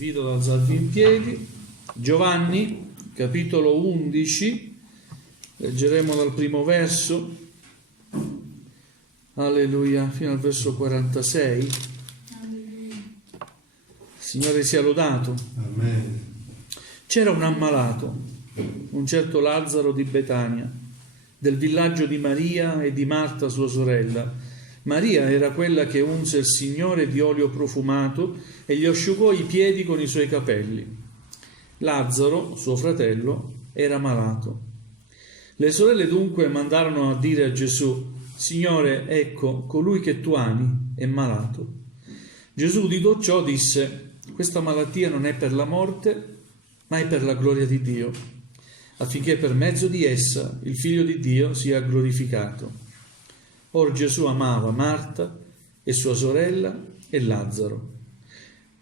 Invito ad alzarvi in piedi. Giovanni, capitolo 11, leggeremo dal primo verso, alleluia, fino al verso 46. Signore sia lodato. Amen. C'era un ammalato, un certo Lazzaro di Betania, del villaggio di Maria e di Marta sua sorella. Maria era quella che unse il Signore di olio profumato e gli asciugò i piedi con i suoi capelli. Lazzaro, suo fratello, era malato. Le sorelle dunque mandarono a dire a Gesù: Signore, ecco, colui che tu ami è malato. Gesù, udito ciò, disse: questa malattia non è per la morte, ma è per la gloria di Dio, affinché per mezzo di essa il Figlio di Dio sia glorificato. Or Gesù amava Marta e sua sorella e Lazzaro.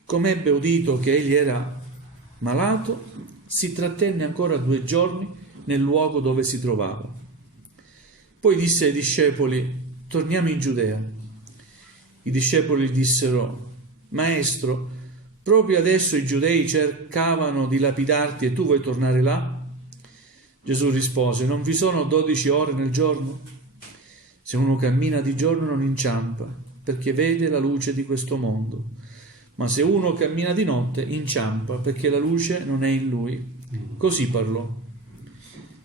Come ebbe udito che egli era malato, si trattenne ancora 2 giorni nel luogo dove si trovava. Poi disse ai discepoli: torniamo in Giudea. I discepoli gli dissero: Maestro, proprio adesso i giudei cercavano di lapidarti e tu vuoi tornare là? Gesù rispose: non vi sono 12 ore nel giorno? Se uno cammina di giorno non inciampa, perché vede la luce di questo mondo. Ma se uno cammina di notte, inciampa, perché la luce non è in lui. Così parlò.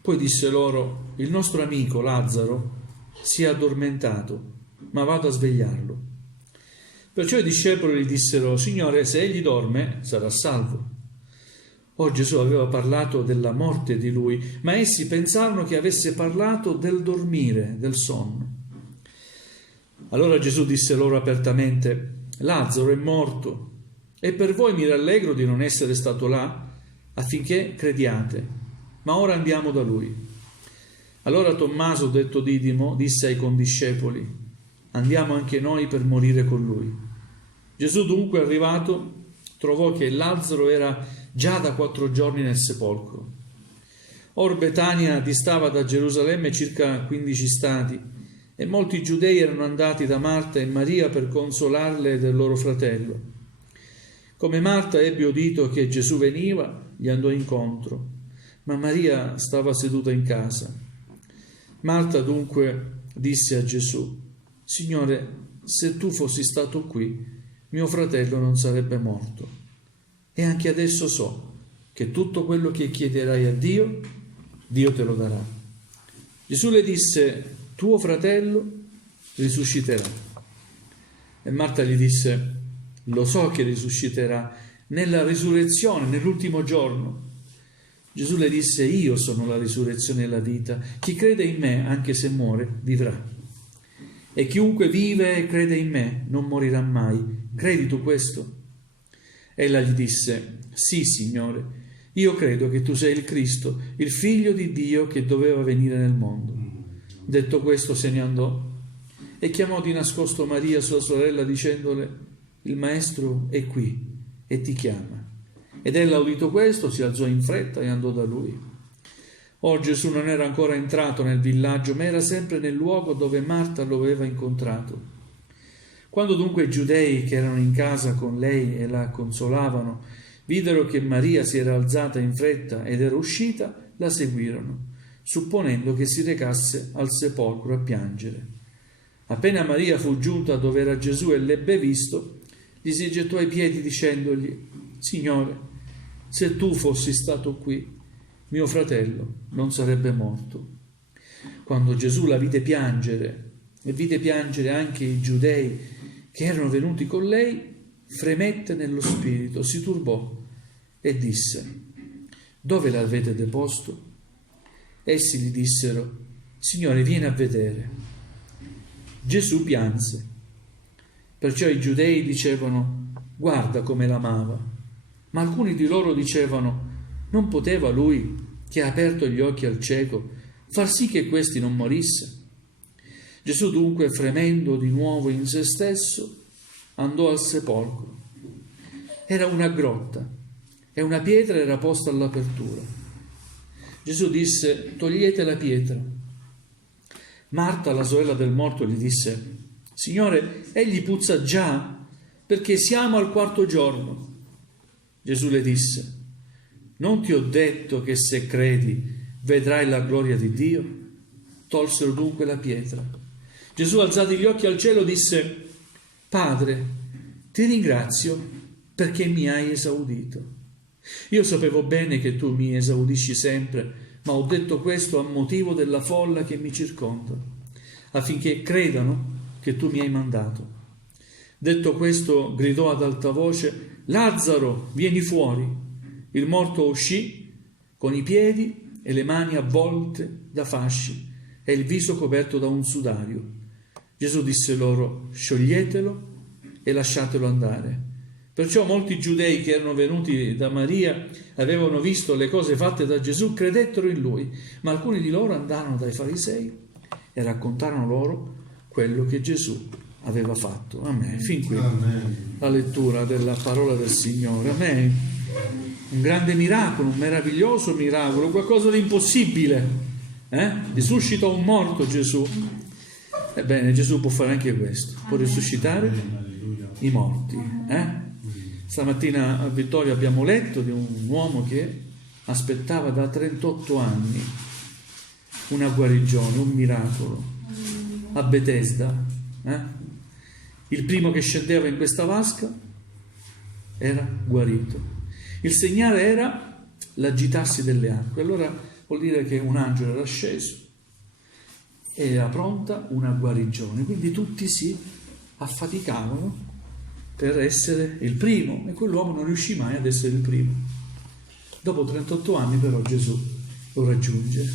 Poi disse loro: il nostro amico Lazzaro si è addormentato, ma vado a svegliarlo. Perciò i discepoli gli dissero: Signore, se egli dorme, sarà salvo. Or Gesù aveva parlato della morte di lui, ma essi pensarono che avesse parlato del dormire, del sonno. Allora Gesù disse loro apertamente: Lazzaro è morto, e per voi mi rallegro di non essere stato là, affinché crediate, ma ora andiamo da lui. Allora Tommaso, detto Didimo, disse ai condiscepoli: andiamo anche noi per morire con lui. Gesù dunque, arrivato, trovò che Lazzaro era già da 4 giorni nel sepolcro. Or Betania distava da Gerusalemme circa 15 stadi, e molti giudei erano andati da Marta e Maria per consolarle del loro fratello. Come Marta ebbe udito che Gesù veniva, gli andò incontro, ma Maria stava seduta in casa. Marta dunque disse a Gesù: Signore, se tu fossi stato qui, mio fratello non sarebbe morto. E anche adesso so che tutto quello che chiederai a Dio, Dio te lo darà. Gesù le disse: tuo fratello risusciterà. E Marta gli disse: lo so che risusciterà nella risurrezione, nell'ultimo giorno. Gesù le disse: io sono la risurrezione e la vita. Chi crede in me, anche se muore, vivrà. E chiunque vive e crede in me non morirà mai. Credi tu questo? Ella gli disse: sì, Signore, io credo che tu sei il Cristo, il Figlio di Dio che doveva venire nel mondo. Detto questo se ne andò e chiamò di nascosto Maria, sua sorella, dicendole: il Maestro è qui e ti chiama. Ed ella, udito questo, si alzò in fretta e andò da lui. Or Gesù non era ancora entrato nel villaggio, ma era sempre nel luogo dove Marta lo aveva incontrato. Quando dunque i giudei che erano in casa con lei e la consolavano videro che Maria si era alzata in fretta ed era uscita, la seguirono, supponendo che si recasse al sepolcro a piangere. Appena Maria fu giunta dove era Gesù e l'ebbe visto, gli si gettò ai piedi dicendogli: Signore, se tu fossi stato qui, mio fratello non sarebbe morto. Quando Gesù la vide piangere e vide piangere anche i giudei che erano venuti con lei, fremette nello spirito, si turbò e disse: dove l'avete deposto? Essi gli dissero: Signore, vieni a vedere. Gesù pianse. Perciò i giudei dicevano: guarda come l'amava. Ma alcuni di loro dicevano: non poteva lui, che ha aperto gli occhi al cieco, far sì che questi non morisse? Gesù dunque, fremendo di nuovo in se stesso, andò al sepolcro. Era una grotta e una pietra era posta all'apertura. Gesù disse: togliete la pietra. Marta, la sorella del morto, gli disse: Signore, egli puzza già, perché siamo al 4° giorno. Gesù le disse: non ti ho detto che se credi vedrai la gloria di Dio? Tolsero dunque la pietra. Gesù, alzati gli occhi al cielo, disse: Padre, ti ringrazio perché mi hai esaudito. Io sapevo bene che tu mi esaudisci sempre, ma ho detto questo a motivo della folla che mi circonda, affinché credano che tu mi hai mandato. Detto questo, gridò ad alta voce: Lazzaro, vieni fuori. Il morto uscì con i piedi e le mani avvolte da fasci e il viso coperto da un sudario. Gesù disse loro: scioglietelo e lasciatelo andare. Perciò molti giudei che erano venuti da Maria, avevano visto le cose fatte da Gesù, credettero in lui, ma alcuni di loro andarono dai farisei e raccontarono loro quello che Gesù aveva fatto. Amen. Fin qui la lettura della parola del Signore. Amen. Un grande miracolo, un meraviglioso miracolo, qualcosa di impossibile. Risuscita un morto Gesù. Ebbene, Gesù può fare anche questo, può risuscitare i morti. Stamattina a Vittorio abbiamo letto di un uomo che aspettava da 38 anni una guarigione, un miracolo, a Betesda. Il primo che scendeva in questa vasca era guarito. Il segnale era l'agitarsi delle acque. Allora vuol dire che un angelo era sceso e era pronta una guarigione. Quindi tutti si affaticavano per essere il primo, e quell'uomo non riuscì mai ad essere il primo. Dopo 38 anni però Gesù lo raggiunge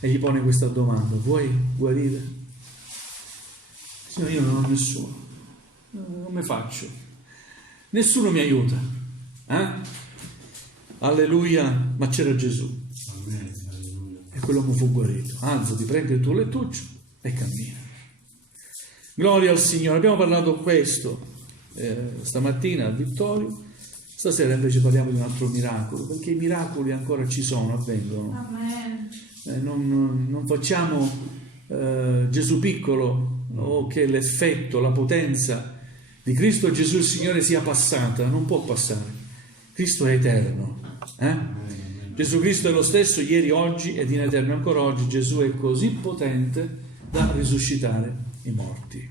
e gli pone questa domanda: vuoi guarire? Signore, io non ho nessuno, non me faccio, nessuno mi aiuta. Alleluia, ma c'era Gesù. E quell'uomo fu guarito. Alzati, prendi il tuo lettuccio e cammina. Gloria al Signore. Abbiamo parlato questo stamattina a Vittorio. Stasera invece parliamo di un altro miracolo, perché i miracoli ancora ci sono, avvengono. Amen. Non facciamo Gesù piccolo, o che l'effetto, la potenza di Cristo Gesù il Signore sia passata. Non può passare. Cristo è eterno. Gesù Cristo è lo stesso ieri, oggi ed in eterno. Ancora oggi Gesù è così potente da risuscitare i morti.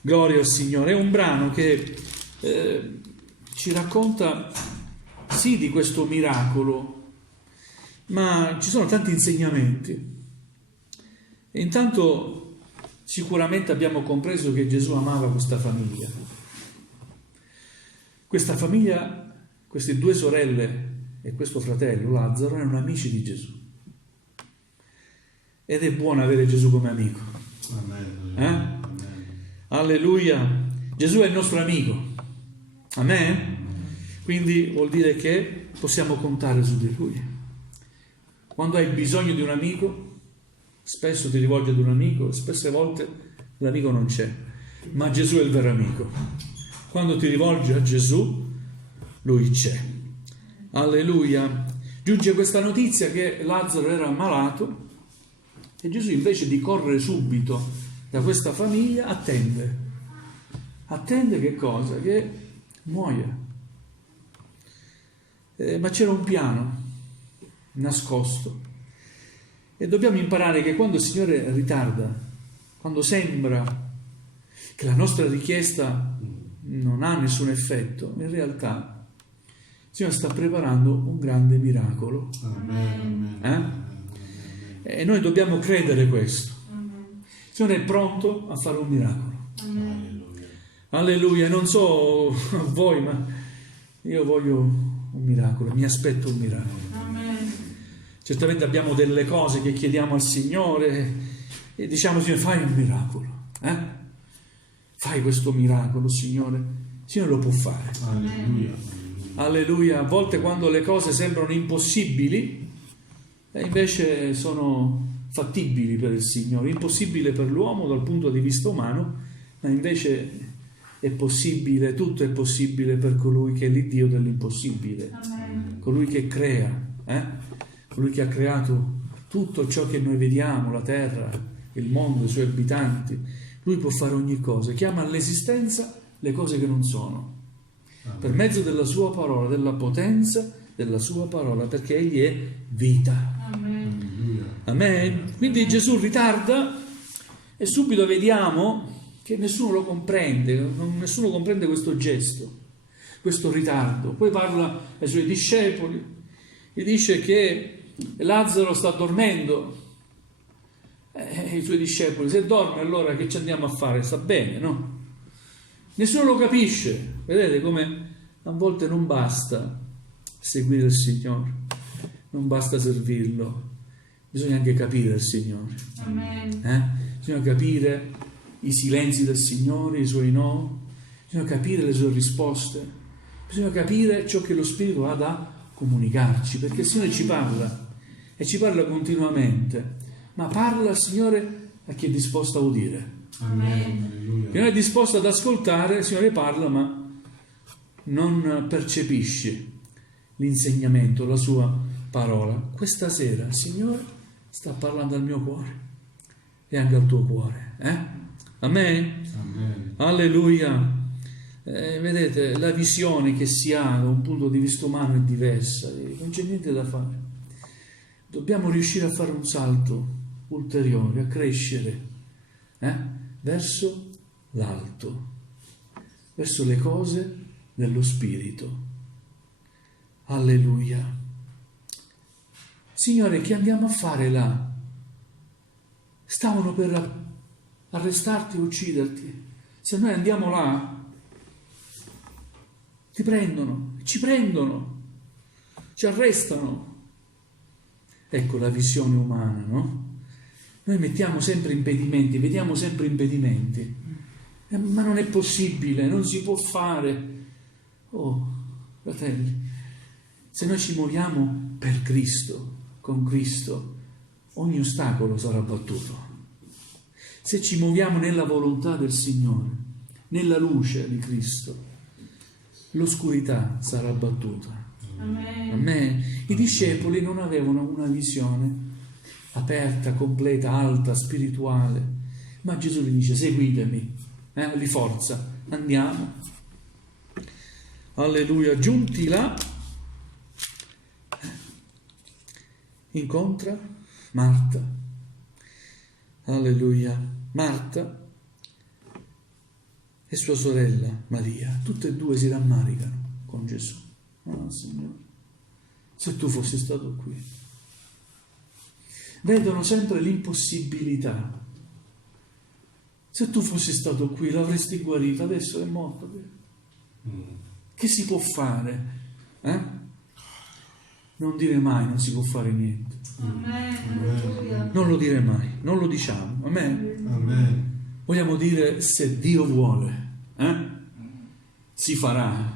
Gloria al Signore. È un brano che ci racconta sì di questo miracolo, ma ci sono tanti insegnamenti. E intanto sicuramente abbiamo compreso che Gesù amava questa famiglia. Questa famiglia, queste due sorelle e questo fratello Lazzaro erano amici di Gesù. Ed è buono avere Gesù come amico. Amen. Alleluia. Gesù è il nostro amico. Amen. Quindi vuol dire che possiamo contare su di lui. Quando hai bisogno di un amico, spesso ti rivolgi ad un amico, spesse volte l'amico non c'è, ma Gesù è il vero amico. Quando ti rivolgi a Gesù, lui c'è. Alleluia. Giunge questa notizia che Lazzaro era ammalato e Gesù, invece di correre subito da questa famiglia, attende che cosa? Che muoia. Ma c'era un piano nascosto e dobbiamo imparare che quando il Signore ritarda, quando sembra che la nostra richiesta non ha nessun effetto, in realtà il Signore sta preparando un grande miracolo. E noi dobbiamo credere questo. Il Signore è pronto a fare un miracolo. Alleluia. Non so a voi, ma io voglio un miracolo, mi aspetto un miracolo. Certamente abbiamo delle cose che chiediamo al Signore e diciamo: Signore, fai un miracolo, fai questo miracolo, Signore. Il Signore lo può fare. Alleluia. Alleluia. A volte quando le cose sembrano impossibili, invece sono fattibili per il Signore. Impossibile per l'uomo dal punto di vista umano, ma invece è possibile, tutto è possibile per colui che è l'Iddio dell'impossibile. Amen. Colui che crea, colui che ha creato tutto ciò che noi vediamo, la terra, il mondo, i suoi abitanti. Lui può fare ogni cosa, chiama all'esistenza le cose che non sono. per mezzo della sua parola, della potenza della sua parola, perché egli è vita. Amen. Quindi Gesù ritarda e subito vediamo che nessuno lo comprende, nessuno comprende questo gesto, questo ritardo. Poi parla ai suoi discepoli e dice che Lazzaro sta dormendo. I suoi discepoli: se dorme, allora che ci andiamo a fare? Sta bene, no? Nessuno lo capisce. Vedete come a volte non basta seguire il Signore, non basta servirlo, bisogna anche capire il Signore. Amen. Bisogna capire i silenzi del Signore, i suoi no, bisogna capire le sue risposte, bisogna capire ciò che lo Spirito ha da comunicarci, perché il Signore ci parla e ci parla continuamente, ma parla il Signore a chi è disposto a udire. Amen. Chi non è disposto ad ascoltare, il Signore parla ma non percepisce l'insegnamento, la sua parola. Questa sera il Signore sta parlando al mio cuore e anche al tuo cuore. Amen? Amen. Alleluia. Vedete, la visione che si ha da un punto di vista umano è diversa, non c'è niente da fare. Dobbiamo riuscire a fare un salto ulteriore, a crescere verso l'alto, verso le cose dello Spirito. Alleluia. Signore, che andiamo a fare là? Stavano per arrestarti e ucciderti. Se noi andiamo là, ti prendono, ci arrestano. Ecco la visione umana, no? Noi mettiamo sempre impedimenti, vediamo sempre impedimenti, ma non è possibile, non si può fare. Oh, fratelli, se noi ci muoviamo per Cristo, con Cristo, ogni ostacolo sarà battuto. Se ci muoviamo nella volontà del Signore, nella luce di Cristo, l'oscurità sarà battuta. Amen. Amen. I discepoli non avevano una visione aperta, completa, alta, spirituale, ma Gesù gli dice: seguitemi, li forza, andiamo. Alleluia. Giunti là, incontra Marta. Alleluia. Marta e sua sorella Maria, tutte e due si rammaricano con Gesù. Ah, Signore, se tu fossi stato qui. Vedono sempre l'impossibilità. Se tu fossi stato qui l'avresti guarito, adesso è morto. Che si può fare? Non dire mai non si può fare niente. Amen. Non lo dire mai, non lo diciamo. Amen. Amen. Vogliamo dire: se Dio vuole, si farà.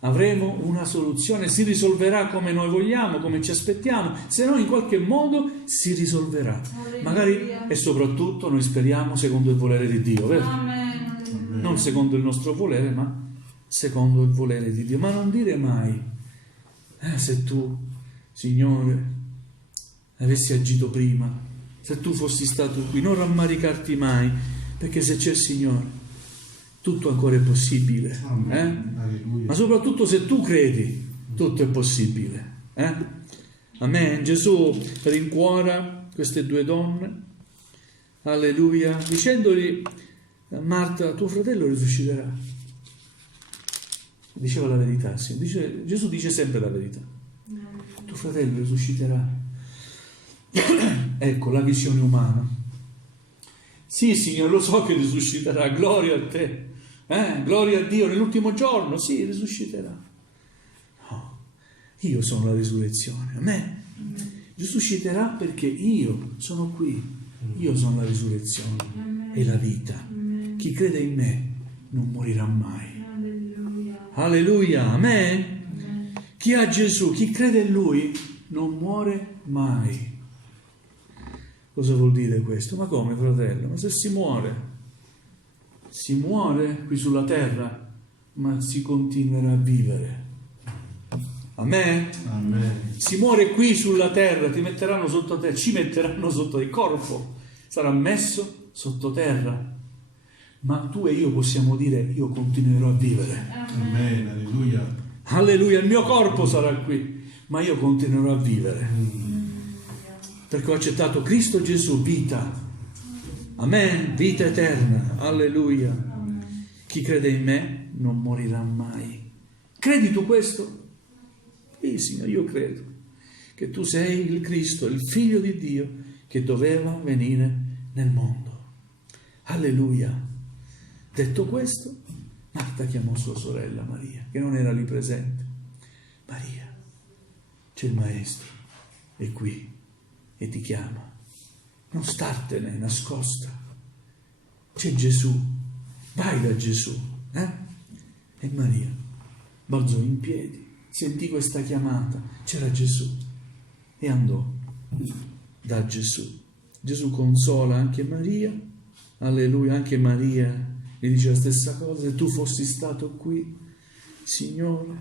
Avremo una soluzione, si risolverà come noi vogliamo, come ci aspettiamo, se no in qualche modo si risolverà. Magari e soprattutto noi speriamo secondo il volere di Dio, vero? Amen. Non secondo il nostro volere, ma secondo il volere di Dio. Ma non dire mai: se tu, Signore, avessi agito prima, se tu fossi stato qui. Non rammaricarti mai, perché se c'è il Signore tutto ancora è possibile. Ma soprattutto se tu credi, tutto è possibile. Amen. Gesù rincuora queste due donne, alleluia, dicendogli: Marta, tuo fratello risusciterà. Diceva la verità, sì. Gesù dice sempre la verità. Tuo fratello risusciterà. Ecco la visione umana. Sì, Signore, lo so che risusciterà, gloria a te, gloria a Dio, nell'ultimo giorno, sì, risusciterà. No, io sono la risurrezione, amen. Risusciterà perché io sono qui, io sono la risurrezione e la vita. Chi crede in me non morirà mai. Alleluia, amen. Chi ha Gesù, chi crede in Lui non muore mai. Cosa vuol dire questo? Ma come, fratello? Ma se si muore qui sulla terra, ma si continuerà a vivere. Amen? Amen. Si muore qui sulla terra, ti metteranno sottoterra, ci metteranno sotto il corpo, sarà messo sottoterra. ma tu e io possiamo dire: io continuerò a vivere. Amen, alleluia. Alleluia, il mio corpo sarà qui, ma io continuerò a vivere. Perché ho accettato Cristo Gesù, vita. Amen, vita eterna. Alleluia. Chi crede in me non morirà mai. Credi tu questo? Sì, Signore, io credo che tu sei il Cristo, il Figlio di Dio che doveva venire nel mondo. Alleluia. Detto questo, Marta chiamò sua sorella Maria, che non era lì presente. Maria, c'è il Maestro, è qui e ti chiama. Non startene nascosta. C'è Gesù, vai da Gesù. E Maria balzò in piedi, sentì questa chiamata, c'era Gesù e andò da Gesù. Gesù consola anche Maria, alleluia, anche Maria gli dice la stessa cosa: se tu fossi stato qui, Signore,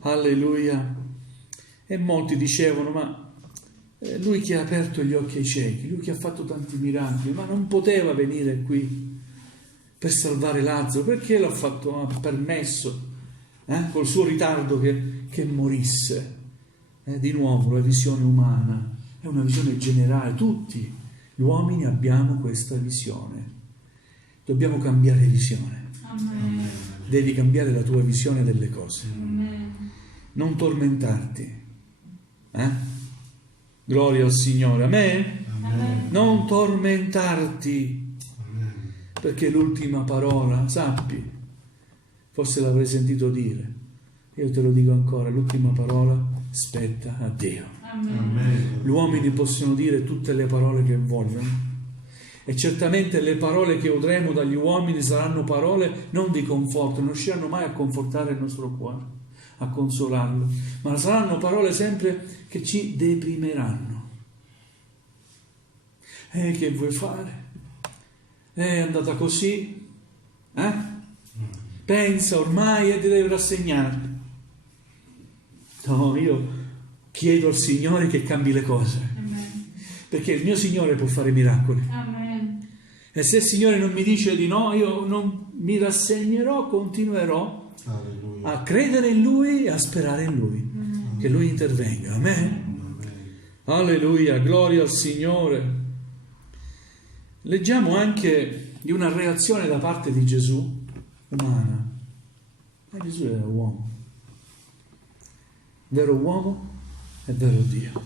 alleluia. E molti dicevano: ma lui che ha aperto gli occhi ai ciechi, lui che ha fatto tanti miracoli, ma non poteva venire qui per salvare Lazzaro? Perché l'ha fatto? Ha permesso col suo ritardo che morisse. Di nuovo la visione umana è una visione generale, tutti gli uomini abbiamo questa visione. Dobbiamo cambiare visione. Amen. Devi cambiare la tua visione delle cose. Amen. Non tormentarti. Gloria al Signore. Amen. Amen. Non tormentarti. Amen. Perché l'ultima parola, sappi, forse l'avrei sentito dire, io te lo dico ancora, l'ultima parola spetta a Dio. Amen. Amen. Gli uomini possono dire tutte le parole che vogliono, e certamente le parole che udremo dagli uomini saranno parole non di conforto, non riusciranno mai a confortare il nostro cuore, a consolarlo, ma saranno parole sempre che ci deprimeranno. Che vuoi fare? È andata così? Pensa ormai e ti devi rassegnare. No, io chiedo al Signore che cambi le cose, Amen. perché il mio Signore può fare miracoli. Amen. E se il Signore non mi dice di no, io non mi rassegnerò, continuerò Alleluia. a credere in Lui e a sperare in Lui, che Lui intervenga. Amen. Alleluia, gloria al Signore. Leggiamo anche di una reazione da parte di Gesù, umana. Ma Gesù era uomo, vero uomo e vero Dio.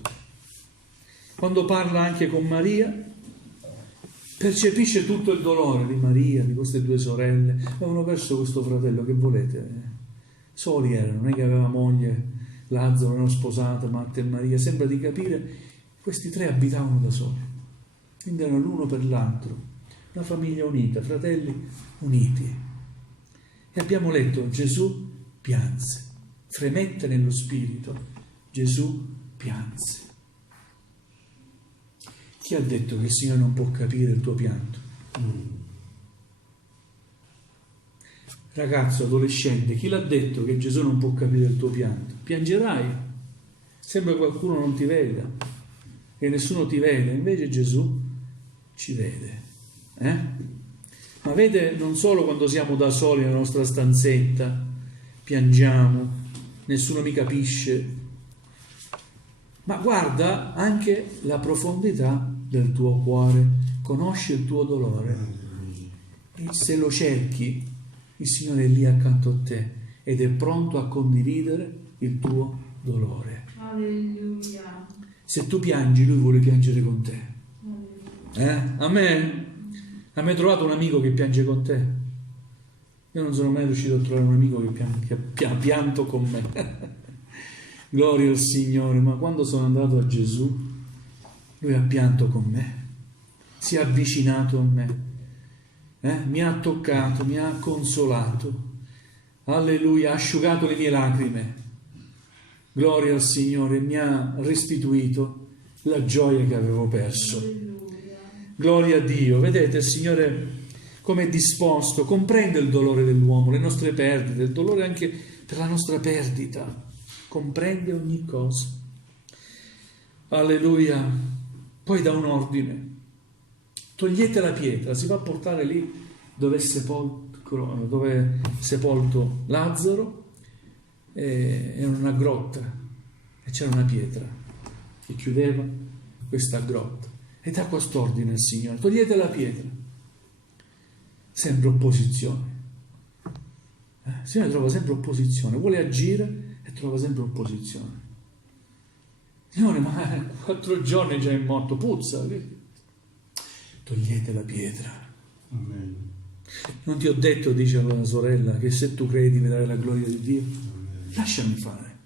Quando parla anche con Maria, percepisce tutto il dolore di Maria, di queste due sorelle. Avevano perso questo fratello, che volete? Soli erano, non è che aveva moglie, Lazzaro non sposato, Marta e Maria. Sembra di capire, questi tre abitavano da soli, quindi erano l'uno per l'altro, una famiglia unita, fratelli uniti. E abbiamo letto, Gesù pianse, fremette nello spirito, Gesù pianse. Chi ha detto che il Signore non può capire il tuo pianto? Ragazzo, adolescente, chi l'ha detto che Gesù non può capire il tuo pianto? Piangerai, sembra che qualcuno non ti veda, che nessuno ti vede, invece Gesù ci vede. Ma vede, non solo quando siamo da soli nella nostra stanzetta, piangiamo, nessuno mi capisce, ma guarda anche la profondità del tuo cuore, conosce il tuo dolore, e se lo cerchi, il Signore è lì accanto a te ed è pronto a condividere il tuo dolore. Alleluia. Se tu piangi, Lui vuole piangere con te. Alleluia. Amen. Hai mai trovato un amico che piange con te? Io non sono mai riuscito a trovare un amico che ha pianto con me. Gloria al Signore. Ma quando sono andato a Gesù, Lui ha pianto con me, si è avvicinato a me, mi ha toccato, mi ha consolato. Alleluia, ha asciugato le mie lacrime. Gloria al Signore, mi ha restituito la gioia che avevo perso. Alleluia. Gloria a Dio. Vedete, il Signore come è disposto, comprende il dolore dell'uomo, le nostre perdite, il dolore anche per la nostra perdita, comprende ogni cosa. Alleluia. Poi dà un ordine: togliete la pietra, si va a portare lì dove è sepolto Lazzaro, era una grotta e c'era una pietra che chiudeva questa grotta, e dà quest'ordine il Signore: togliete la pietra. Sempre opposizione, il Signore trova sempre opposizione, vuole agire e trova sempre opposizione. Signore, ma 4 giorni già è morto, puzza. Togliete la pietra. Amen. Non ti ho detto, dice alla sorella, che se tu credi vedrai la gloria di Dio? Amen. Lasciami fare.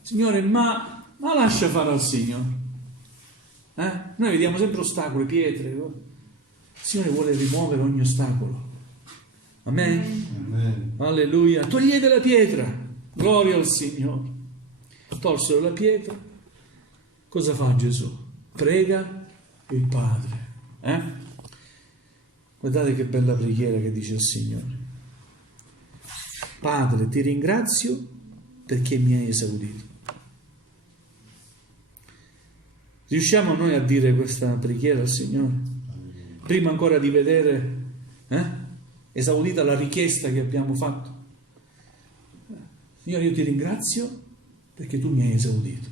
Signore, ma lascia fare al Signore. Noi vediamo sempre ostacoli, pietre. Il Signore vuole rimuovere ogni ostacolo. Amen. Amen. Alleluia. Togliete la pietra. Gloria al Signore. Tolsero la pietra. Cosa fa Gesù? Prega il Padre. Guardate che bella preghiera che dice il Signore: Padre, ti ringrazio perché mi hai esaudito. Riusciamo noi a dire questa preghiera al Signore? Prima ancora di vedere esaudita la richiesta che abbiamo fatto. Signore, io ti ringrazio perché tu mi hai esaudito.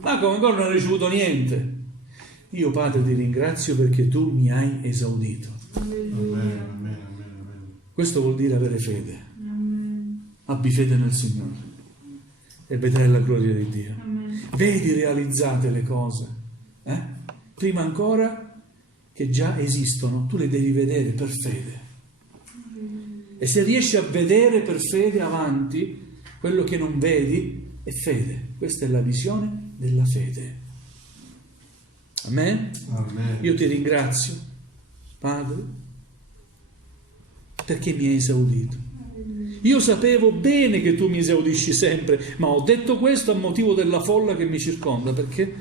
Ma come ancora non hai ricevuto niente. Io, Padre, ti ringrazio perché tu mi hai esaudito. Amen, amen, amen. Questo vuol dire avere fede. Amen. Abbi fede nel Signore e vedrai la gloria di Dio. Amen. Vedi realizzate le cose. Prima ancora che già esistono, tu le devi vedere per fede. E se riesci a vedere per fede avanti quello che non vedi, è fede. Questa è la visione della fede. Amen? Amen. Io ti ringrazio, Padre, perché mi hai esaudito. Io sapevo bene che tu mi esaudisci sempre, ma ho detto questo a motivo della folla che mi circonda, perché,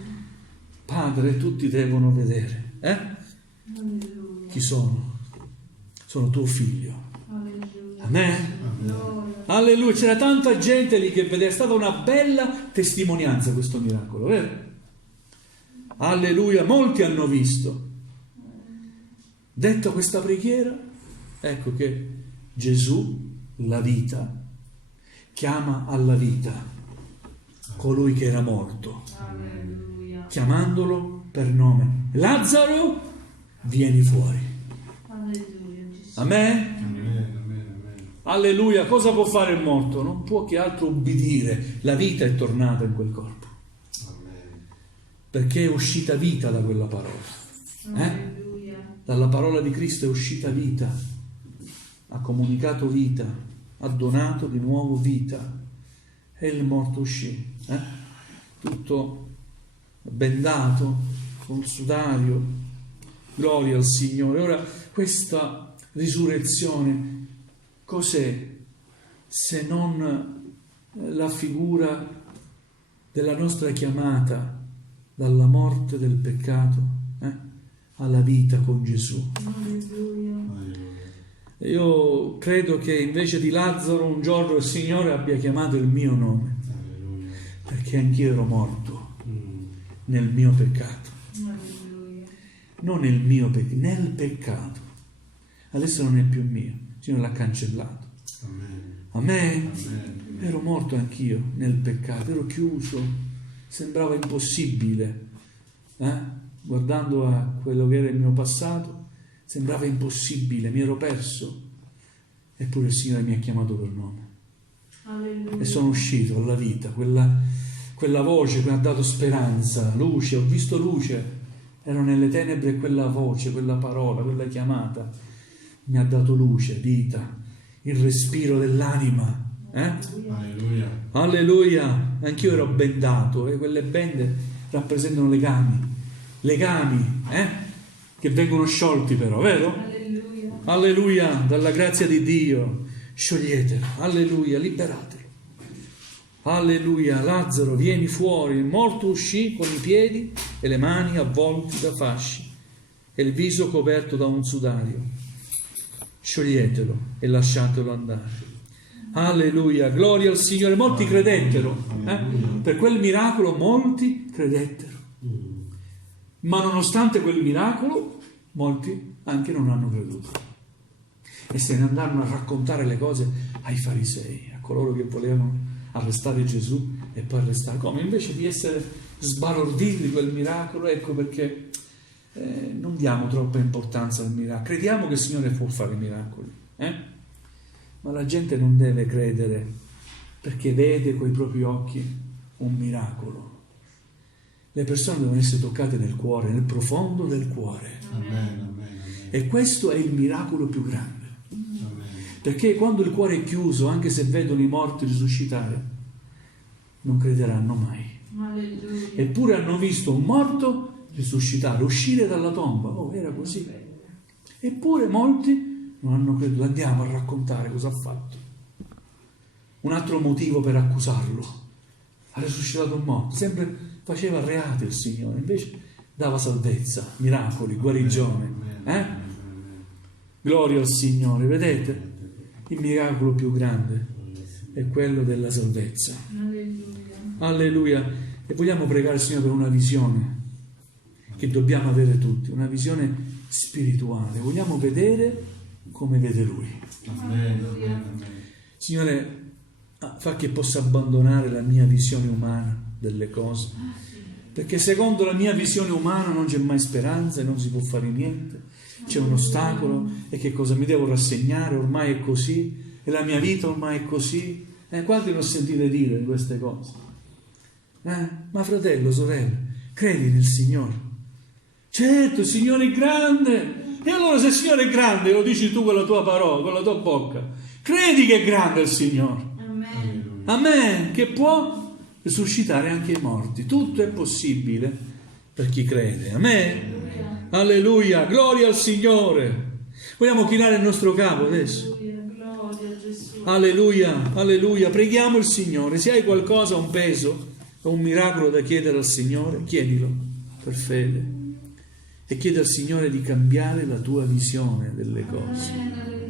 Padre, tutti devono vedere. Alleluia. Chi sono? Sono tuo figlio. Alleluia. Amen? Gloria. Alleluia. C'era tanta gente lì che vedeva, è stata una bella testimonianza questo miracolo, vero? Alleluia, molti hanno visto. Detta questa preghiera, ecco che Gesù, la vita, chiama alla vita colui che era morto, Alleluia. chiamandolo per nome: Lazzaro, vieni fuori. Alleluia. Gesù. Amen? Amen, amen, amen. Alleluia. Cosa può fare il morto? Non può che altro ubbidire. La vita è tornata in quel corpo, Amen. perché è uscita vita da quella parola. Alleluia. Dalla parola di Cristo è uscita vita, ha comunicato vita, ha donato di nuovo vita, e il morto uscì, tutto bendato, con sudario. Gloria al Signore. Ora, questa risurrezione cos'è se non la figura della nostra chiamata dalla morte del peccato alla vita con Gesù? Alleluia. Alleluia. Io credo che invece di Lazzaro un giorno il Signore abbia chiamato il mio nome, Alleluia. perché anch'io ero morto Mm. nel mio peccato, Alleluia. non nel mio nel peccato. Adesso non è più mio, il Signore l'ha cancellato. Amen. Amen. Amen. Ero morto anch'io nel peccato, ero chiuso, sembrava impossibile. Guardando a quello che era il mio passato, sembrava impossibile, mi ero perso. Eppure il Signore mi ha chiamato per nome. Alleluia. E sono uscito alla vita, quella voce che mi ha dato speranza, luce, ho visto luce, ero nelle tenebre e quella voce, quella parola, quella chiamata mi ha dato luce, vita, il respiro dell'anima. Alleluia. Alleluia, anch'io ero bendato e quelle bende rappresentano legami che vengono sciolti però, vero? Alleluia. Alleluia, dalla grazia di Dio, scioglietelo, alleluia, liberatelo. Alleluia, Lazzaro, vieni fuori. Il morto uscì con i piedi e le mani avvolti da fasci e il viso coperto da un sudario. Scioglietelo e lasciatelo andare. Alleluia, gloria al Signore. Molti credettero, per quel miracolo molti credettero. Ma nonostante quel miracolo, molti anche non hanno creduto e se ne andarono a raccontare le cose ai farisei, a coloro che volevano arrestare Gesù e poi arrestare come, invece di essere sbalorditi di quel miracolo. Ecco perché non diamo troppa importanza al miracolo, crediamo che il Signore può fare miracoli, ma la gente non deve credere perché vede coi propri occhi un miracolo. Le persone devono essere toccate nel cuore, nel profondo del cuore. Amen. E questo è il miracolo più grande. Amen. Perché quando il cuore è chiuso, anche se vedono i morti risuscitare, non crederanno mai. Alleluia. Eppure hanno visto un morto risuscitare, uscire dalla tomba. Oh, era così. Eppure molti non hanno creduto. Andiamo a raccontare cosa ha fatto. Un altro motivo per accusarlo. Ha risuscitato un morto. Sempre faceva reati il Signore, invece dava salvezza, miracoli, guarigione. Gloria al Signore, vedete? Il miracolo più grande è quello della salvezza. Alleluia. Alleluia. E vogliamo pregare il Signore per una visione che dobbiamo avere tutti, una visione spirituale. Vogliamo vedere come vede Lui. Amen. Signore, fa che possa abbandonare la mia visione umana delle cose, perché secondo la mia visione umana non c'è mai speranza e non si può fare niente, c'è un ostacolo e che cosa mi devo rassegnare, ormai è così e la mia vita ormai è così. Quanti ne ho sentite dire di queste cose? Ma fratello, sorella, credi nel Signore. Certo, il Signore è grande. E allora se il Signore è grande, lo dici tu con la tua parola, con la tua bocca, credi che è grande il Signore. Amen. Amen, che può risuscitare anche i morti. Tutto è possibile per chi crede. Amen. Alleluia. Gloria al Signore. Vogliamo chinare il nostro capo adesso. Gloria a Gesù. Alleluia, alleluia. Preghiamo il Signore. Se hai qualcosa, un peso o un miracolo da chiedere al Signore, chiedilo per fede e chiedi al Signore di cambiare la tua visione delle cose. Amen.